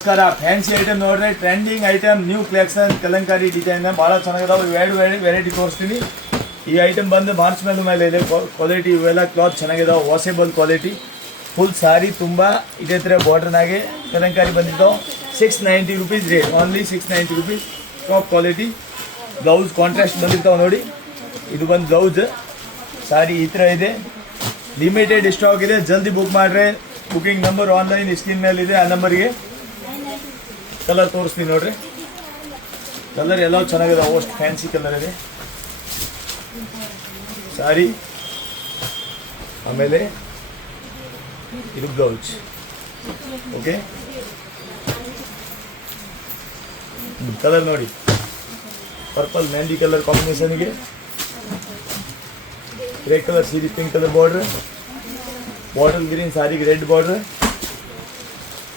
ನಮಸ್ಕಾರ. Fancy item ನೋಡ್ರಿ, trending item, new collection, Kalamkari design ಭಾಳ ಚೆನ್ನಾಗಿದಾವೆ. ಇವೆರಡು ವೆರೈಟಿ ತೋರಿಸ್ತೀನಿ. ಈ ಐಟಮ್ ಬಂದು ಮಾರ್ಚ್ ಮೇಲೆ ಇದೆ. ಕ್ವಾಲಿಟಿ ಇವೆಲ್ಲ ಕ್ಲಾತ್ ಚೆನ್ನಾಗಿದಾವೆ, ವಾಷೇಬಲ್ ಕ್ವಾಲಿಟಿ. ಫುಲ್ ಸಾರಿ ತುಂಬ ಇದೇ ಥರ ಬಾರ್ಡ್ರ್ನಾಗೆ ಕಲಂಕಾರಿ ಬಂದಿದ್ದಾವೆ. 690 rupees rate, only 690 rupees. Top quality. Blouse contrast ಬಂದಿರ್ತಾವೆ ನೋಡಿ. ಇದು ಬಂದು ಬ್ಲೌಸ್. ಸಾರಿ ಈ ಥರ ಇದೆ. ಲಿಮಿಟೆಡ್ ಸ್ಟಾಕ್ ಇದೆ, ಜಲ್ದಿ ಬುಕ್ ಮಾಡ್ರೆ. ಬುಕಿಂಗ್ ನಂಬರ್ ಆನ್ಲೈನ್ ಸ್ಕ್ರೀನ್ ಮೇಲೆ ಇದೆ, ಆ ನಂಬರ್ಗೆ. ಕಲರ್ ತೋರಿಸ್ತೀನಿ ನೋಡ್ರಿ. ಕಲರ್ ಎಲ್ಲ ಚೆನ್ನಾಗಿದೆ, ಅಷ್ಟು ಫ್ಯಾನ್ಸಿ ಕಲರ್ ಇದೆ ಸಾರಿ. ಆಮೇಲೆ ಇದು ಬ್ಲೌಸ್. ಓಕೆ, ಕಲರ್ ನೋಡಿ, ಪರ್ಪಲ್ ಮೆಹಂದಿ ಕಲರ್ ಕಾಂಬಿನೇಷನ್ಗೆ ಗ್ರೇ ಕಲರ್ ಸೀರೆ, pink colour border, bottle green ಸಾರಿಗೆ red border,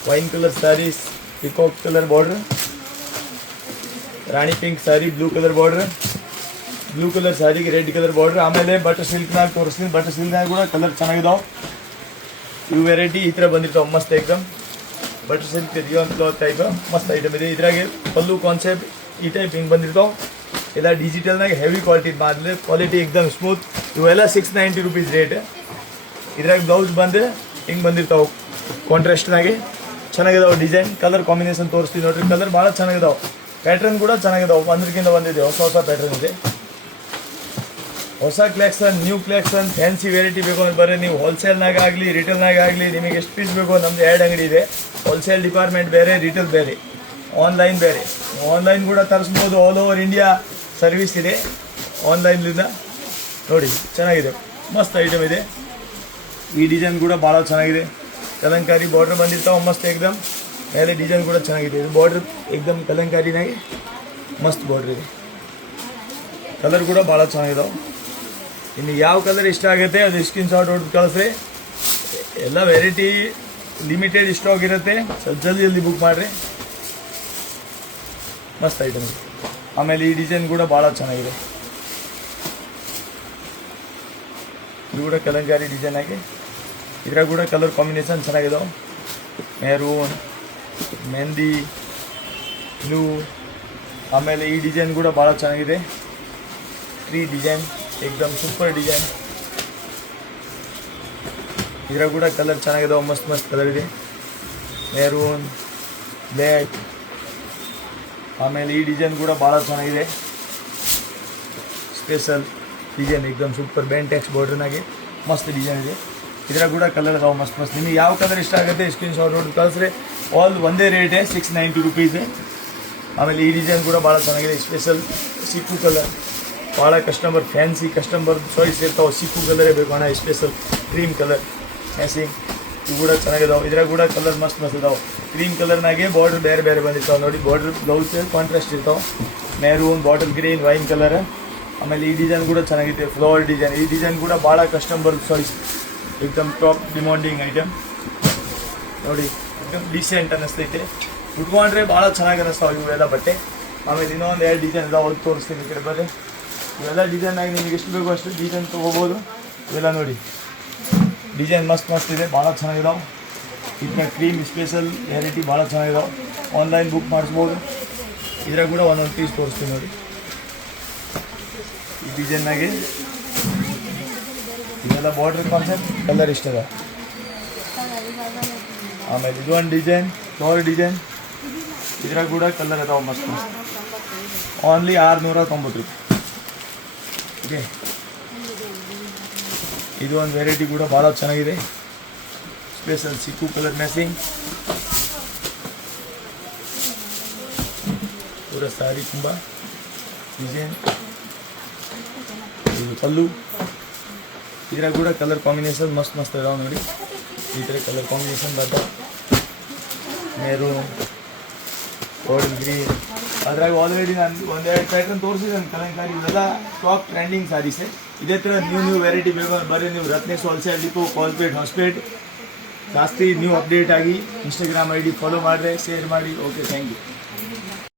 wine colour saris peacock colour border, rani pink sari blue colour border, blue colour ಸಾರಿಗೆ ರೆಡ್ ಕಲರ್ ಬಾರ್ಡರ್. ಆಮೇಲೆ ಬಟರ್ ಸಿಲ್ಕ್ನಾಗ ತೋರಿಸ್ತೀನಿ. ಬಟರ್ ಸಿಲ್ಕ್ನಾಗ ಕೂಡ ಕಲರ್ ಚೆನ್ನಾಗಿದಾವೆ. ಇವು ವೆರೈಟಿ ಈ ಥರ ಬಂದಿರ್ತಾವೆ, ಮಸ್ತ್ item. Butter silk rayon cloth type ಮಸ್ತ್ ಐಟಮ್ ಇದೆ. ಇದ್ರಾಗೆ ಪಲ್ಲು ಕಾನ್ಸೆಪ್ಟ್ ಈ ಟೈಪ್ ಹಿಂಗೆ ಬಂದಿರ್ತಾವೆ. ಎಲ್ಲ ಡಿಜಿಟಲ್ನಾಗ ಹೆವಿ ಕ್ವಾಲಿಟಿ ಮಾಡಲಿ, ಕ್ವಾಲಿಟಿ ಎಕ್ದಮ್ ಸ್ಮೂತ್. ಇವೆಲ್ಲ 690 rupees ರೇಟ್. ಇದ್ರಾಗ ಬ್ಲೌಸ್ ಬಂದು ಹಿಂಗೆ ಬಂದಿರ್ತಾವೆ ಕಾಂಟ್ರಾಸ್ಟ್ನಾಗೆ. ಚೆನ್ನಾಗಿದಾವೆ ಡಿಸೈನ್. ಕಲರ್ ಕಾಂಬಿನೇಷನ್ ತೋರಿಸ್ತೀವಿ ನೋಡ್ರಿ. ಕಲರ್ ಭಾಳ ಚೆನ್ನಾಗಿದಾವೆ, ಪ್ಯಾಟ್ರನ್ ಕೂಡ ಚೆನ್ನಾಗಿದಾವೆ. ಒಂದಕ್ಕಿಂತ ಬಂದಿದೆ, ಹೊಸ ಪ್ಯಾಟ್ರನ್ ಇದೆ. ಹೊಸ collection, new collection, fancy variety ಬೇಕು ಅಂದ್ರೆ ಬರ್ರಿ ನೀವು. ಹೋಲ್ಸೇಲ್ನಾಗ ಆಗಲಿ ರಿಟೇಲ್ನಾಗ ಆಗಲಿ, ನಿಮಗೆ ಎಷ್ಟು ಪೀಸ್ ಬೇಕು. ನಮ್ಮದು 2 ಅಂಗಡಿ ಇದೆ. ಹೋಲ್ಸೇಲ್ ಡಿಪಾರ್ಟ್ಮೆಂಟ್ ಬೇರೆ, ರಿಟೇಲ್ ಬೇರೆ, ಆನ್ಲೈನ್ ಬೇರೆ. ಆನ್ಲೈನ್ ಕೂಡ ತರಿಸ್ಬೋದು. ಆಲ್ ಓವರ್ ಇಂಡಿಯಾ ಸರ್ವಿಸ್ ಇದೆ ಆನ್ಲೈನ್ಲಿಂದ. ನೋಡಿ ಚೆನ್ನಾಗಿದೆ, ಮಸ್ತ್ ಐಟಮ್ ಇದೆ. ಈ ಡಿಸೈನ್ ಕೂಡ ಭಾಳ ಚೆನ್ನಾಗಿದೆ. ಕಲಂಕಾರಿ ಬಾರ್ಡ್ರ್ ಬಂದಿರ್ತಾವೆ, ಮಸ್ತ್ ಎಕ್ದಮ್. ಮೇಲೆ ಡಿಸೈನ್ ಕೂಡ ಚೆನ್ನಾಗಿದೆ. ಇದು ಬಾರ್ಡ್ರ್ ಎಕ್ದಮ್ ಕಲಂಕಾರಿನಾಗೆ ಮಸ್ತ್ ಬಾರ್ಡ್ರ್ ಇದೆ. ಕಲರ್ ಕೂಡ ಭಾಳ ಚೆನ್ನಾಗಿದಾವೆ. ಇನ್ನು ಯಾವ ಕಲರ್ ಇಷ್ಟ ಆಗುತ್ತೆ ಅದು ಸ್ಕ್ರೀನ್ ಶಾಟ್ ಹೊಡೆದು ಕಳಿಸ್ರಿ. ಎಲ್ಲ ವೆರೈಟಿ ಲಿಮಿಟೆಡ್ ಸ್ಟಾಕ್ ಇರುತ್ತೆ, ಸ್ವಲ್ಪ ಜಲ್ದಿ ಬುಕ್ ಮಾಡಿರಿ. ಮಸ್ತ್ ಐಟಮ್ ಇದೆ. ಆಮೇಲೆ ಈ ಡಿಸೈನ್ ಕೂಡ ಭಾಳ ಚೆನ್ನಾಗಿದೆ. ಇದು ಕೂಡ ಕಲಂಕಾರಿ ಡಿಸೈನ್ ಆಗಿ. ಇದ್ರಾಗ ಕೂಡ ಕಲರ್ ಕಾಂಬಿನೇಷನ್ ಚೆನ್ನಾಗಿದಾವೆ. Maroon, mehndi, blue. ಆಮೇಲೆ ಈ ಡಿಸೈನ್ ಕೂಡ ಭಾಳ ಚೆನ್ನಾಗಿದೆ. ಟ್ರೀ ಡಿಸೈನ್ ಎಕ್ದಮ್ ಸೂಪರ್ ಡಿಸೈನ್. ಇದ್ರಾಗ ಕೂಡ ಕಲರ್ ಚೆನ್ನಾಗಿದಾವೆ, ಮಸ್ತ್ ಮಸ್ತ್ ಕಲರ್ ಇದೆ. Maroon, black. ಆಮೇಲೆ ಈ ಡಿಸೈನ್ ಕೂಡ ಭಾಳ ಚೆನ್ನಾಗಿದೆ. ಸ್ಪೆಷಲ್ ಡಿಸೈನ್ ಎಕ್ದಮ್ ಸೂಪರ್ ಬೆಂಟೆಕ್ಸ್ ಬಾರ್ಡ್ರ್ನಾಗೆ ಮಸ್ತ್ ಡಿಸೈನ್ ಇದೆ. ಇದ್ರಾಗ ಕೂಡ ಕಲರ್ ಅದಾವೆ ಮಸ್ತ್ ಮಸ್ತ್. ನಿಮಗೆ ಯಾವ ಕಲರ್ ಇಷ್ಟ ಆಗುತ್ತೆ ಸ್ಕ್ರೀನ್ ಶಾಟ್ ಹೊಡೆದು ಕಳಿಸ್ರಿ. ಆಲ್ ಒಂದೇ ರೇಟೇ, 690 rupees. ಆಮೇಲೆ ಈ ಡಿಸೈನ್ ಕೂಡ ಭಾಳ ಚೆನ್ನಾಗಿದೆ. ಸ್ಪೆಷಲ್ ಸಿಕ್ಕು ಕಲರ್. ಭಾಳ ಕಸ್ಟಮರ್ ಫ್ಯಾನ್ಸಿ ಕಸ್ಟಮರ್ ಚಾಯ್ಸ್ ಇರ್ತಾವೆ. ಸಿಕ್ಕು ಕಲರೇ ಬೇಕು ಅಣ್ಣ, ಸ್ಪೆಷಲ್ ಕ್ರೀಮ್ ಕಲರ್ ಮ್ಯಾಸಿಂಗ್. ಇವು ಕೂಡ ಚೆನ್ನಾಗಿದಾವೆ. ಇದ್ರಾಗ ಕೂಡ ಕಲರ್ ಮಸ್ತ್ ಮಸ್ತ್ ಇದಾವೆ. ಕ್ರೀಮ್ ಕಲರ್ನಾಗೆ ಬಾರ್ಡ್ರ್ ಬೇರೆ ಬೇರೆ ಬಂದಿರ್ತಾವೆ ನೋಡಿ. ಬಾರ್ಡ್ರ್ ಬ್ಲೌಸ್ ಕಾಂಟ್ರಾಸ್ಟ್ ಇರ್ತಾವೆ. Maroon, bottle green, wine colour. ಆಮೇಲೆ ಈ ಡಿಸೈನ್ ಕೂಡ ಚೆನ್ನಾಗಿದೆ, ಫ್ಲವರ್ ಡಿಸೈನ್. ಈ ಡಿಸೈನ್ ಕೂಡ ಭಾಳ ಕಸ್ಟಮರ್ ಚಾಯ್ಸ್, ಎಕ್ದಮ್ ಟಾಪ್ ಡಿಮಾಂಡಿಂಗ್ ಐಟಮ್ ನೋಡಿ. ಎಕ್ದಮ್ ಡೀಸೆಂಟ್ ಅನ್ನಿಸ್ತೈತೆ, ಉಟ್ಕೊಂಡ್ರೆ ಭಾಳ ಚೆನ್ನಾಗಿ ಅನ್ನಿಸ್ತಾವೆ ಇವೆಲ್ಲ ಬಟ್ಟೆ. ಆಮೇಲೆ ಇನ್ನೊಂದು 2 ಡಿಸೈನ್ ಇದಾವೆ, ಅದು ತೋರಿಸ್ತೀನಿ. ಈ ಕಡೆ ಬರ್ರಿ. ಇವೆಲ್ಲ ಡಿಸೈನಾಗಿ ನಿಮಗೆ ಎಷ್ಟು ಬೇಕು ಅಷ್ಟು ಡಿಸೈನ್ ತೊಗೋಬೋದು. ಇವೆಲ್ಲ ನೋಡಿ ಡಿಸೈನ್ ಮಸ್ತ್ ಮಸ್ತ್ ಇದೆ, ಭಾಳ ಚೆನ್ನಾಗಿದಾವೆ. ಇದನ್ನ ಕ್ರೀಮ್ ಸ್ಪೆಷಲ್ ವೆರೈಟಿ ಭಾಳ ಚೆನ್ನಾಗಿದಾವೆ. ಆನ್ಲೈನ್ ಬುಕ್ ಮಾಡಿಸ್ಬೋದು. ಇದ್ರಾಗ ಕೂಡ ಒಂದೊಂದು ಪೀಸ್ ತೋರಿಸ್ತೀನಿ ನೋಡಿ. ಈ ಡಿಸೈನ್ನಾಗೆ ಇದೆಲ್ಲ ಬಾರ್ಡ್ರ್ ಕಾನ್ಸೆಪ್ಟ್ ಕಲರ್ ಇಷ್ಟ ಇದೆ. ಆಮೇಲೆ ಇದು ಒಂದು ಡಿಸೈನ್, ಫ್ಲವರ್ ಡಿಸೈನ್. ಇದ್ರಾಗ ಕೂಡ ಕಲರ್ ಅದಾವೆ ಮಸ್ತ್ ಮಸ್ತ್. ಓನ್ಲಿ 690 ರೂಪಾಯಿ. ಓಕೆ, ಇದು ಒಂದು ವೆರೈಟಿ ಕೂಡ ಭಾಳ ಚೆನ್ನಾಗಿದೆ. ಸ್ಪೆಷಲ್ ಸಿಕ್ಕು ಕಲರ್ ಮ್ಯಾಸಿಂಗ್. ಪೂರ ಸಾರಿ ತುಂಬ ಡಿಸೈನ್. ಇದು ಪಲ್ಲು. ಇದ್ರಾಗ ಕೂಡ ಕಲರ್ ಕಾಂಬಿನೇಷನ್ ಮಸ್ತ್ ಮಸ್ತ್ ಇದಾವೆ ನೋಡಿ. ಈ ಥರ ಕಲರ್ ಕಾಂಬಿನೇಷನ್ ಬರ್ತಾವೆ. Maroon, bottle green. ಅದ್ರಾಗ ಆಲ್ರೆಡಿ ನಾನು 1-2 ಪ್ಯಾಟ್ರನ್ ತೋರಿಸಿದ್ದೇನೆ ಕಲಂಕಾರಿ. ಇವೆಲ್ಲ ಟಾಪ್ ಟ್ರೆಂಡಿಂಗ್ ಸಾರೀಸೆ. ಇದೇ ಥರ ನ್ಯೂ ವೆರೈಟಿ ಬೇಕು ಬರೀ ನೀವು ರತ್ನೇಶ್ ಹೋಲ್ಸೇಲ್ ಡಿಪೋ, ಕಾಲ್ಪೇಟ್, ಹೊಸಪೇಟ್. ಜಾಸ್ತಿ ನ್ಯೂ ಅಪ್ಡೇಟ್ ಆಗಿ ಇನ್ಸ್ಟಾಗ್ರಾಮ್ ID ಫಾಲೋ ಮಾಡಿದ್ರೆ, ಶೇರ್ ಮಾಡಿ. Okay, thank you.